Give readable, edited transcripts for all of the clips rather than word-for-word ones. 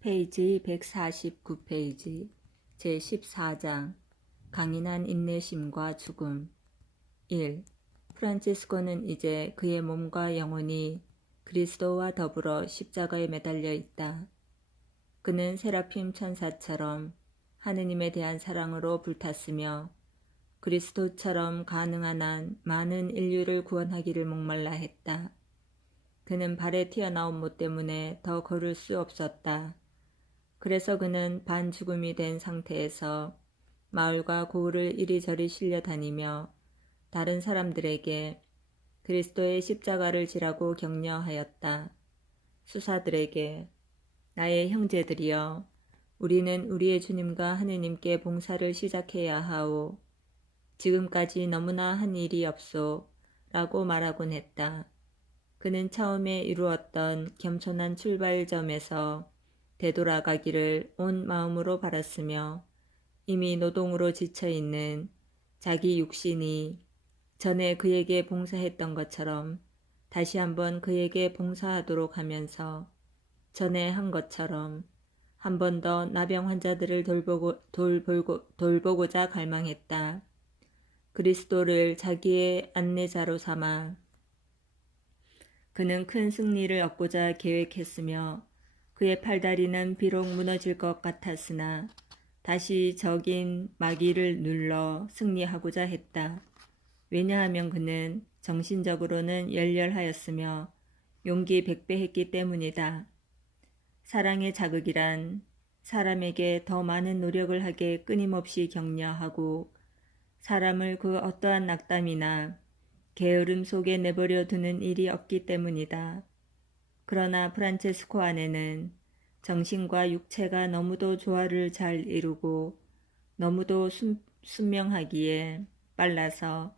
페이지 149페이지 제14장 강인한 인내심과 죽음 1. 프란치스코는 이제 그의 몸과 영혼이 그리스도와 더불어 십자가에 매달려 있다. 그는 세라핌 천사처럼 하느님에 대한 사랑으로 불탔으며 그리스도처럼 가능한 한 많은 인류를 구원하기를 목말라 했다. 그는 발에 튀어나온 못 때문에 더 걸을 수 없었다. 그래서 그는 반죽음이 된 상태에서 마을과 고을을 이리저리 실려 다니며 다른 사람들에게 그리스도의 십자가를 지라고 격려하였다. 수사들에게 나의 형제들이여, 우리는 우리의 주님과 하느님께 봉사를 시작해야 하오. 지금까지 너무나 한 일이 없소 라고 말하곤 했다. 그는 처음에 이루었던 겸손한 출발점에서 되돌아가기를 온 마음으로 바랐으며 이미 노동으로 지쳐있는 자기 육신이 전에 그에게 봉사했던 것처럼 다시 한번 그에게 봉사하도록 하면서 전에 한 것처럼 한 번 더 나병 환자들을 돌보고자 갈망했다. 그리스도를 자기의 안내자로 삼아 그는 큰 승리를 얻고자 계획했으며 그의 팔다리는 비록 무너질 것 같았으나 다시 적인 마귀를 눌러 승리하고자 했다. 왜냐하면 그는 정신적으로는 열렬하였으며 용기 백배했기 때문이다. 사랑의 자극이란 사람에게 더 많은 노력을 하게 끊임없이 격려하고 사람을 그 어떠한 낙담이나 게으름 속에 내버려 두는 일이 없기 때문이다. 그러나 프란체스코 안에는 정신과 육체가 너무도 조화를 잘 이루고 너무도 순명하기에 빨라서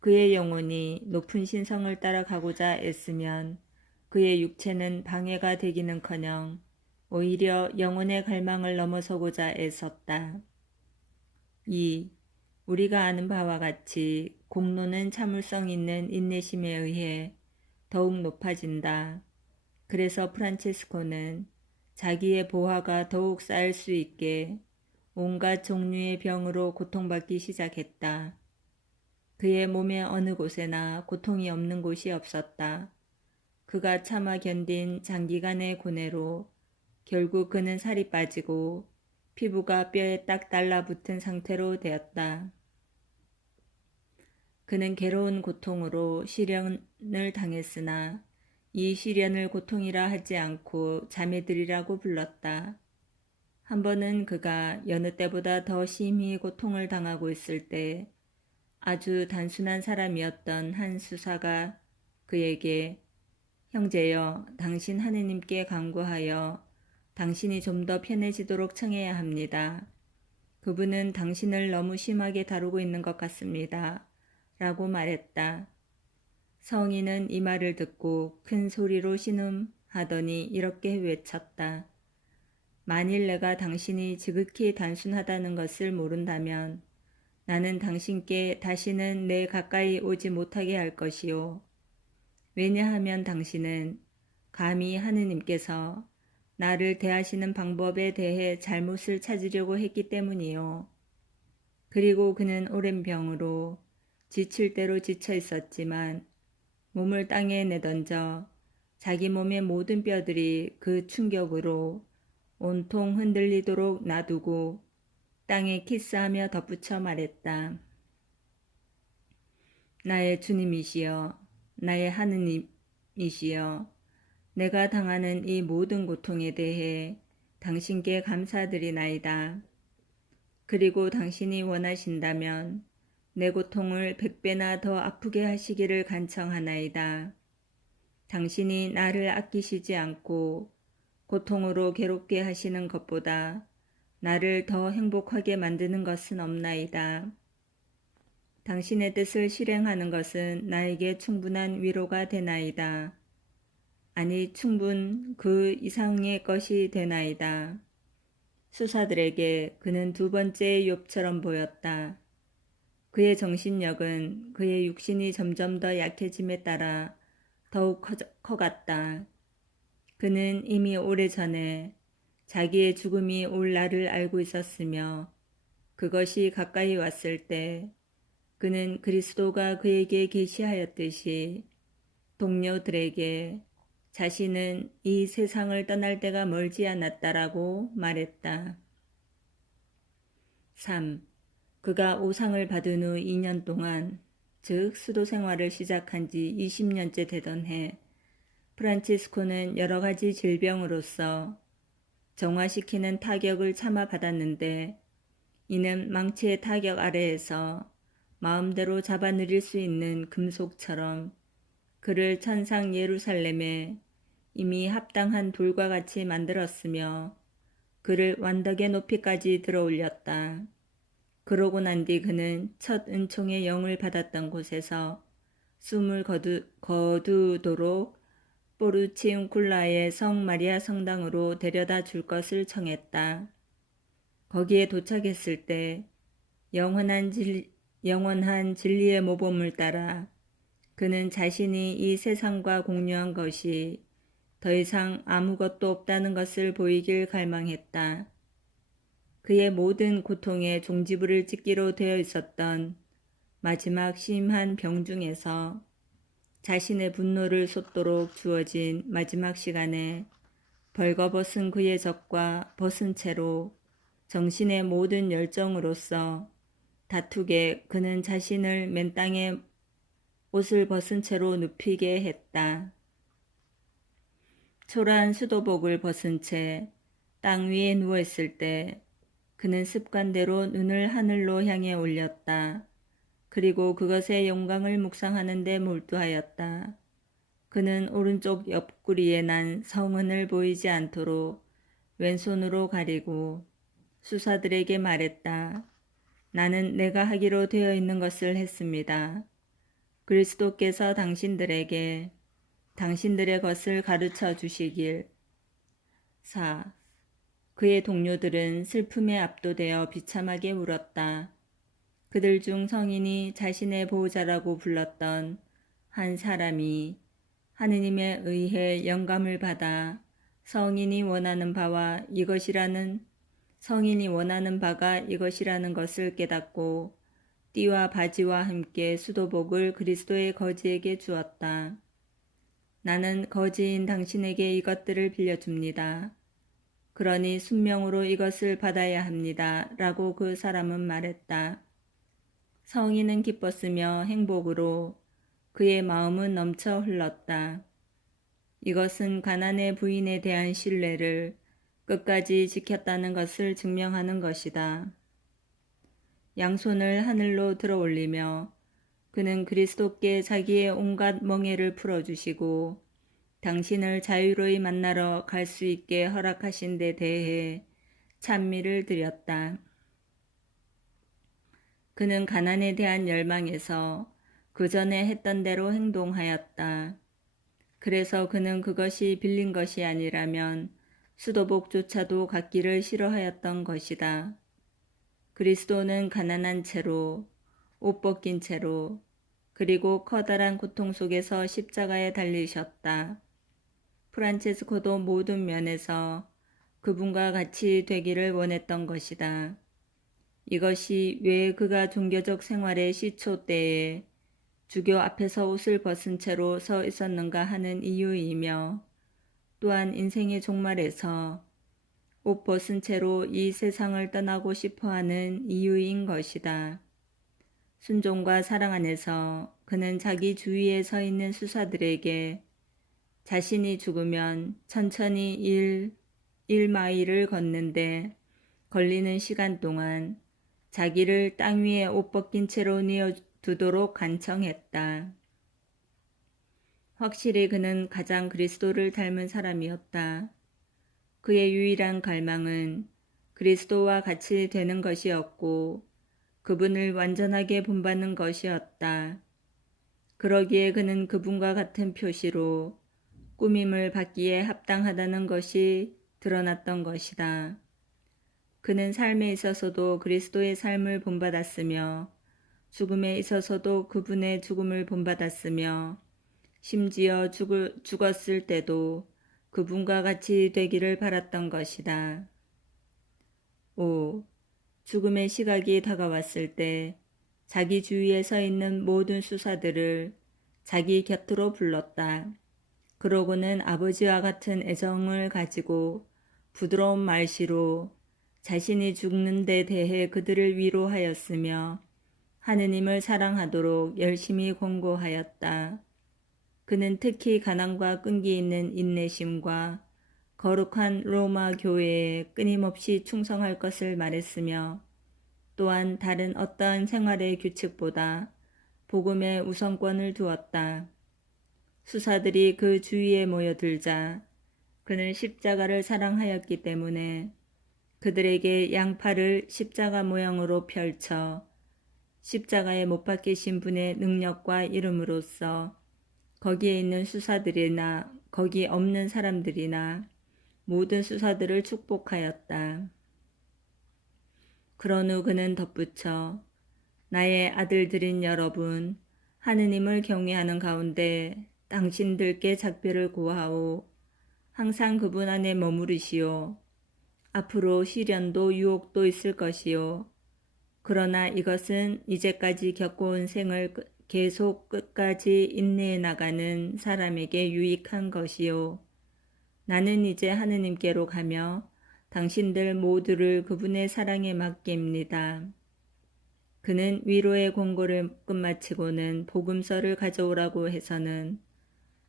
그의 영혼이 높은 신성을 따라가고자 애쓰면 그의 육체는 방해가 되기는커녕 오히려 영혼의 갈망을 넘어서고자 애썼다. 2. 우리가 아는 바와 같이 공로는 참을성 있는 인내심에 의해 더욱 높아진다. 그래서 프란체스코는 자기의 보화가 더욱 쌓일 수 있게 온갖 종류의 병으로 고통받기 시작했다. 그의 몸의 어느 곳에나 고통이 없는 곳이 없었다. 그가 참아 견딘 장기간의 고뇌로 결국 그는 살이 빠지고 피부가 뼈에 딱 달라붙은 상태로 되었다. 그는 괴로운 고통으로 시련을 당했으나 이 시련을 고통이라 하지 않고 자매들이라고 불렀다. 한 번은 그가 여느 때보다 더 심히 고통을 당하고 있을 때 아주 단순한 사람이었던 한 수사가 그에게 형제여, 당신 하느님께 간구하여 당신이 좀 더 편해지도록 청해야 합니다. 그분은 당신을 너무 심하게 다루고 있는 것 같습니다. 라고 말했다. 성인은 이 말을 듣고 큰 소리로 신음하더니 이렇게 외쳤다. 만일 내가 당신이 지극히 단순하다는 것을 모른다면 나는 당신께 다시는 내 가까이 오지 못하게 할 것이요. 왜냐하면 당신은 감히 하느님께서 나를 대하시는 방법에 대해 잘못을 찾으려고 했기 때문이요. 그리고 그는 오랜 병으로 지칠 대로 지쳐 있었지만 몸을 땅에 내던져 자기 몸의 모든 뼈들이 그 충격으로 온통 흔들리도록 놔두고 땅에 키스하며 덧붙여 말했다. 나의 주님이시여, 나의 하느님이시여, 내가 당하는 이 모든 고통에 대해 당신께 감사드리나이다. 그리고 당신이 원하신다면 내 고통을 100배나 더 아프게 하시기를 간청하나이다. 당신이 나를 아끼시지 않고 고통으로 괴롭게 하시는 것보다 나를 더 행복하게 만드는 것은 없나이다. 당신의 뜻을 실행하는 것은 나에게 충분한 위로가 되나이다. 아니, 충분 그 이상의 것이 되나이다. 수사들에게 그는 두 번째의 욥처럼 보였다. 그의 정신력은 그의 육신이 점점 더 약해짐에 따라 더욱 커갔다. 그는 이미 오래전에 자기의 죽음이 올 날을 알고 있었으며 그것이 가까이 왔을 때 그는 그리스도가 그에게 계시하였듯이 동료들에게 자신은 이 세상을 떠날 때가 멀지 않았다라고 말했다. 3. 그가 오상을 받은 후 2년 동안, 즉 수도 생활을 시작한 지 20년째 되던 해, 프란치스코는 여러 가지 질병으로서 정화시키는 타격을 참아 받았는데 이는 망치의 타격 아래에서 마음대로 잡아 누릴 수 있는 금속처럼 그를 천상 예루살렘에 이미 합당한 돌과 같이 만들었으며 그를 완덕의 높이까지 들어올렸다. 그러고 난 뒤 그는 첫 은총의 영을 받았던 곳에서 숨을 거두도록 포르치움쿨라의 성 마리아 성당으로 데려다 줄 것을 청했다. 거기에 도착했을 때 영원한 진리의 모범을 따라 그는 자신이 이 세상과 공유한 것이 더 이상 아무것도 없다는 것을 보이길 갈망했다. 그의 모든 고통에 종지부를 찍기로 되어 있었던 마지막 심한 병 중에서 자신의 분노를 쏟도록 주어진 마지막 시간에 벌거벗은 그의 젖과 벗은 채로 정신의 모든 열정으로서 다투게 그는 자신을 맨 땅에 옷을 벗은 채로 눕히게 했다. 초라한 수도복을 벗은 채 땅 위에 누워있을 때 그는 습관대로 눈을 하늘로 향해 올렸다. 그리고 그것의 영광을 묵상하는 데 몰두하였다. 그는 오른쪽 옆구리에 난 성은을 보이지 않도록 왼손으로 가리고 수사들에게 말했다. 나는 내가 하기로 되어 있는 것을 했습니다. 그리스도께서 당신들에게 당신들의 것을 가르쳐 주시길. 4. 그의 동료들은 슬픔에 압도되어 비참하게 울었다. 그들 중 성인이 자신의 보호자라고 불렀던 한 사람이 하느님에 의해 영감을 받아 성인이 원하는 바가 이것이라는 것을 깨닫고 띠와 바지와 함께 수도복을 그리스도의 거지에게 주었다. 나는 거지인 당신에게 이것들을 빌려줍니다. 그러니 순명으로 이것을 받아야 합니다. 라고 그 사람은 말했다. 성인은 기뻤으며 행복으로 그의 마음은 넘쳐 흘렀다. 이것은 가난의 부인에 대한 신뢰를 끝까지 지켰다는 것을 증명하는 것이다. 양손을 하늘로 들어 올리며 그는 그리스도께 자기의 온갖 멍에를 풀어주시고 당신을 자유로이 만나러 갈 수 있게 허락하신 데 대해 찬미를 드렸다. 그는 가난에 대한 열망에서 그 전에 했던 대로 행동하였다. 그래서 그는 그것이 빌린 것이 아니라면 수도복조차도 갖기를 싫어하였던 것이다. 그리스도는 가난한 채로, 옷 벗긴 채로, 그리고 커다란 고통 속에서 십자가에 달리셨다. 프란체스코도 모든 면에서 그분과 같이 되기를 원했던 것이다. 이것이 왜 그가 종교적 생활의 시초 때에 주교 앞에서 옷을 벗은 채로 서 있었는가 하는 이유이며 또한 인생의 종말에서 옷 벗은 채로 이 세상을 떠나고 싶어하는 이유인 것이다. 순종과 사랑 안에서 그는 자기 주위에 서 있는 수사들에게 자신이 죽으면 천천히 1마일을 걷는데 걸리는 시간 동안 자기를 땅 위에 옷 벗긴 채로 뉘어두도록 간청했다. 확실히 그는 가장 그리스도를 닮은 사람이었다. 그의 유일한 갈망은 그리스도와 같이 되는 것이었고 그분을 완전하게 본받는 것이었다. 그러기에 그는 그분과 같은 표시로 꾸밈을 받기에 합당하다는 것이 드러났던 것이다. 그는 삶에 있어서도 그리스도의 삶을 본받았으며 죽음에 있어서도 그분의 죽음을 본받았으며 심지어 죽었을 때도 그분과 같이 되기를 바랐던 것이다. 5. 죽음의 시각이 다가왔을 때 자기 주위에 서 있는 모든 수사들을 자기 곁으로 불렀다. 그러고는 아버지와 같은 애정을 가지고 부드러운 말씨로 자신이 죽는 데 대해 그들을 위로하였으며 하느님을 사랑하도록 열심히 권고하였다. 그는 특히 가난과 끈기 있는 인내심과 거룩한 로마 교회에 끊임없이 충성할 것을 말했으며 또한 다른 어떠한 생활의 규칙보다 복음에 우선권을 두었다. 수사들이 그 주위에 모여들자 그는 십자가를 사랑하였기 때문에 그들에게 양팔을 십자가 모양으로 펼쳐 십자가에 못 박히신 분의 능력과 이름으로써 거기에 있는 수사들이나 거기 없는 사람들이나 모든 수사들을 축복하였다. 그런 후 그는 덧붙여 나의 아들들인 여러분, 하느님을 경외하는 가운데 당신들께 작별을 고하오. 항상 그분 안에 머무르시오. 앞으로 시련도 유혹도 있을 것이요. 그러나 이것은 이제까지 겪어온 생을 계속 끝까지 인내해 나가는 사람에게 유익한 것이요. 나는 이제 하느님께로 가며 당신들 모두를 그분의 사랑에 맡깁니다. 그는 위로의 권고를 끝마치고는 복음서를 가져오라고 해서는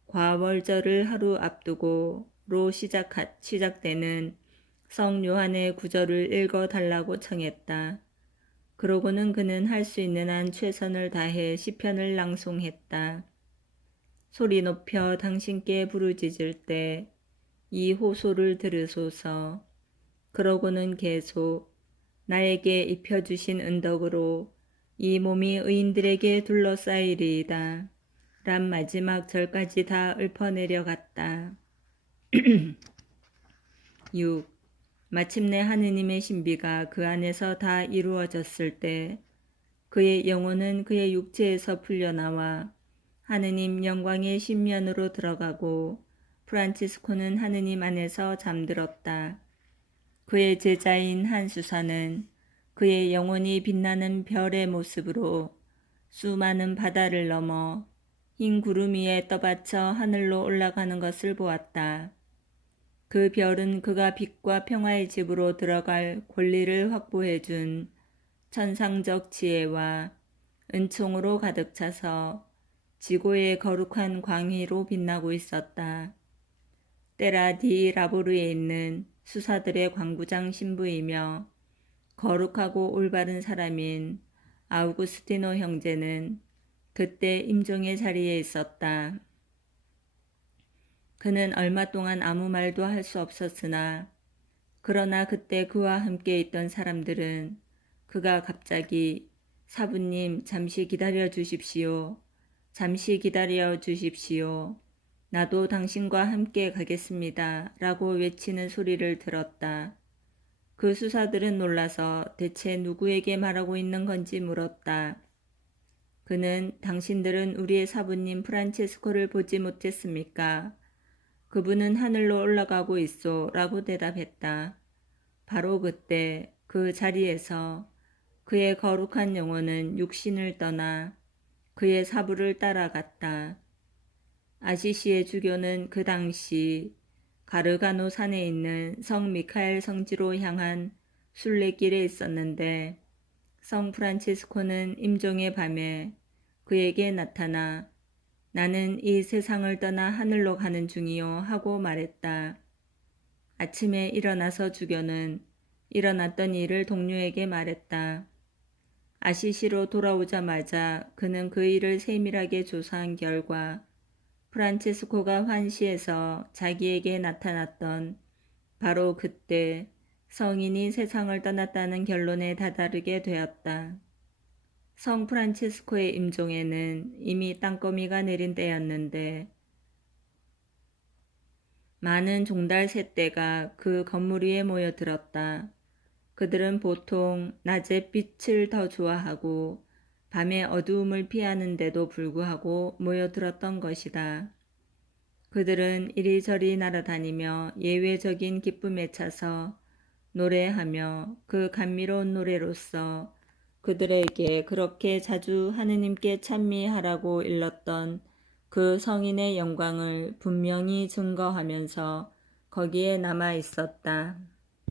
과월절을 하루 앞두고로 시작되는 성 요한의 구절을 읽어달라고 청했다. 그러고는 그는 할 수 있는 한 최선을 다해 시편을 낭송했다. 소리 높여 당신께 부르짖을 때 이 호소를 들으소서. 그러고는 계속 나에게 입혀주신 은덕으로 이 몸이 의인들에게 둘러싸이리이다. 란 마지막 절까지 다 읊어내려갔다. 6. 마침내 하느님의 신비가 그 안에서 다 이루어졌을 때 그의 영혼은 그의 육체에서 풀려나와 하느님 영광의 신면으로 들어가고 프란치스코는 하느님 안에서 잠들었다. 그의 제자인 한 수사는 그의 영혼이 빛나는 별의 모습으로 수많은 바다를 넘어 흰 구름 위에 떠받쳐 하늘로 올라가는 것을 보았다. 그 별은 그가 빛과 평화의 집으로 들어갈 권리를 확보해준 천상적 지혜와 은총으로 가득 차서 지고의 거룩한 광희로 빛나고 있었다. 테라 디 라보르에 있는 수사들의 광부장 신부이며 거룩하고 올바른 사람인 아우구스티노 형제는 그때 임종의 자리에 있었다. 그는 얼마 동안 아무 말도 할 수 없었으나 그러나 그때 그와 함께 있던 사람들은 그가 갑자기 사부님 잠시 기다려 주십시오. 잠시 기다려 주십시오. 나도 당신과 함께 가겠습니다. 라고 외치는 소리를 들었다. 그 수사들은 놀라서 대체 누구에게 말하고 있는 건지 물었다. 그는 당신들은 우리의 사부님 프란체스코를 보지 못했습니까? 그분은 하늘로 올라가고 있소. 라고 대답했다. 바로 그때 그 자리에서 그의 거룩한 영혼은 육신을 떠나 그의 사부를 따라갔다. 아시시의 주교는 그 당시 가르가노 산에 있는 성 미카엘 성지로 향한 순례길에 있었는데 성 프란치스코는 임종의 밤에 그에게 나타나 나는 이 세상을 떠나 하늘로 가는 중이요 하고 말했다. 아침에 일어나서 주교는 일어났던 일을 동료에게 말했다. 아시시로 돌아오자마자 그는 그 일을 세밀하게 조사한 결과 프란체스코가 환시에서 자기에게 나타났던 바로 그때 성인이 세상을 떠났다는 결론에 다다르게 되었다. 성 프란체스코의 임종에는 이미 땅거미가 내린 때였는데 많은 종달 새떼가 그 건물 위에 모여들었다. 그들은 보통 낮에 빛을 더 좋아하고 밤에 어두움을 피하는데도 불구하고 모여들었던 것이다. 그들은 이리저리 날아다니며 예외적인 기쁨에 차서 노래하며 그 감미로운 노래로서 그들에게 그렇게 자주 하느님께 찬미하라고 일렀던 그 성인의 영광을 분명히 증거하면서 거기에 남아 있었다.